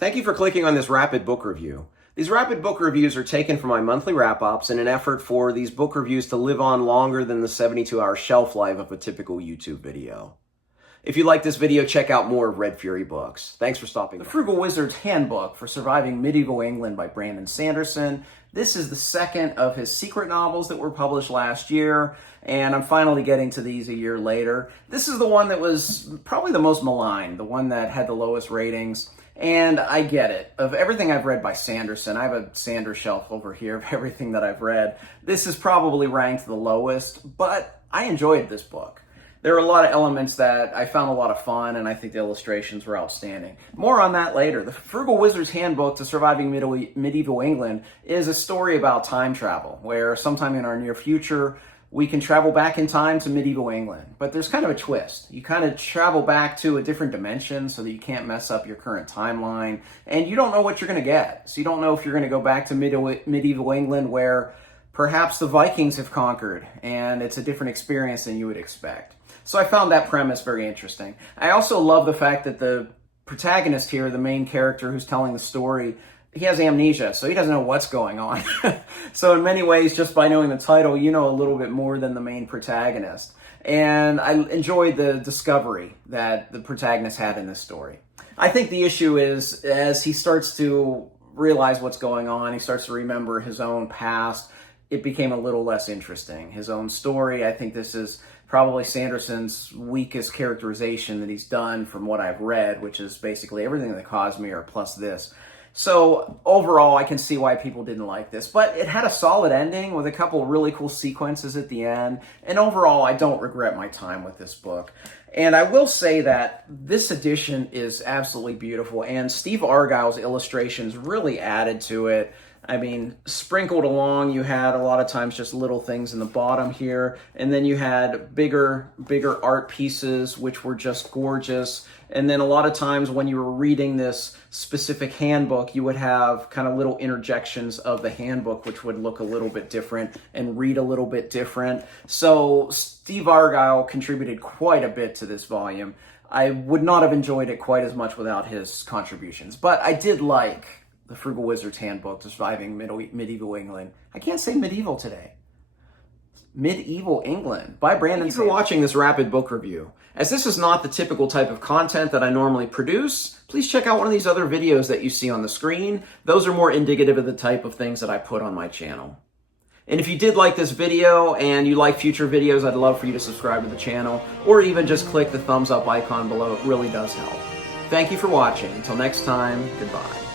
Thank you for clicking on this rapid book review. These rapid book reviews are taken from my monthly wrap-ups in an effort for these book reviews to live on longer than the 72-hour shelf life of a typical YouTube video. If you like this video, check out more of Red Fury books. Thanks for stopping by. The Frugal Wizard's Handbook for Surviving Medieval England by Sanderson. This is the second of his secret novels that were published last year, and I'm finally getting to these a year later. This is the one that was probably the most maligned, the one that had the lowest ratings. And I get it. Of everything I've read by Sanderson, I have a Sander shelf over here of everything that I've read. This is probably ranked the lowest, but I enjoyed this book. There are a lot of elements that I found a lot of fun, and I think the illustrations were outstanding. More on that later. The Frugal Wizard's Handbook to Surviving Medieval England is a story about time travel, where sometime in our near future, we can travel back in time to medieval England. But there's kind of a twist. You kind of travel back to a different dimension so that you can't mess up your current timeline, and you don't know what you're going to get. So you don't know if you're going to go back to medieval England where perhaps the Vikings have conquered, and it's a different experience than you would expect. So I found that premise very interesting. I also love the fact that the protagonist here, the main character who's telling the story, he has amnesia, so he doesn't know what's going on. So in many ways, just by knowing the title, you know a little bit more than the main protagonist. And I enjoyed the discovery that the protagonist had in this story. I think the issue is, as he starts to realize what's going on, he starts to remember his own past, it became a little less interesting. His own story, I think this is probably Sanderson's weakest characterization that he's done from what I've read, which is basically everything that Cosmere plus this. So overall, I can see why people didn't like this, but it had a solid ending with a couple of really cool sequences at the end. And overall, I don't regret my time with this book. And I will say that this edition is absolutely beautiful, and Steve Argyle's illustrations really added to it. I mean, sprinkled along, you had a lot of times just little things in the bottom here, and then you had bigger art pieces, which were just gorgeous. And then a lot of times when you were reading this specific handbook, you would have kind of little interjections of the handbook, which would look a little bit different and read a little bit different. So Steve Argyle contributed quite a bit to this volume. I would not have enjoyed it quite as much without his contributions, but I did like The Frugal Wizard's Handbook to Surviving Medieval England. I can't say medieval today. Medieval England by Thank you for watching this rapid book review. As this is not the typical type of content that I normally produce, please check out one of these other videos that you see on the screen. Those are more indicative of the type of things that I put on my channel. And if you did like this video and you like future videos, I'd love for you to subscribe to the channel, or even just click the thumbs up icon below. It really does help. Thank you for watching. Until next time, goodbye.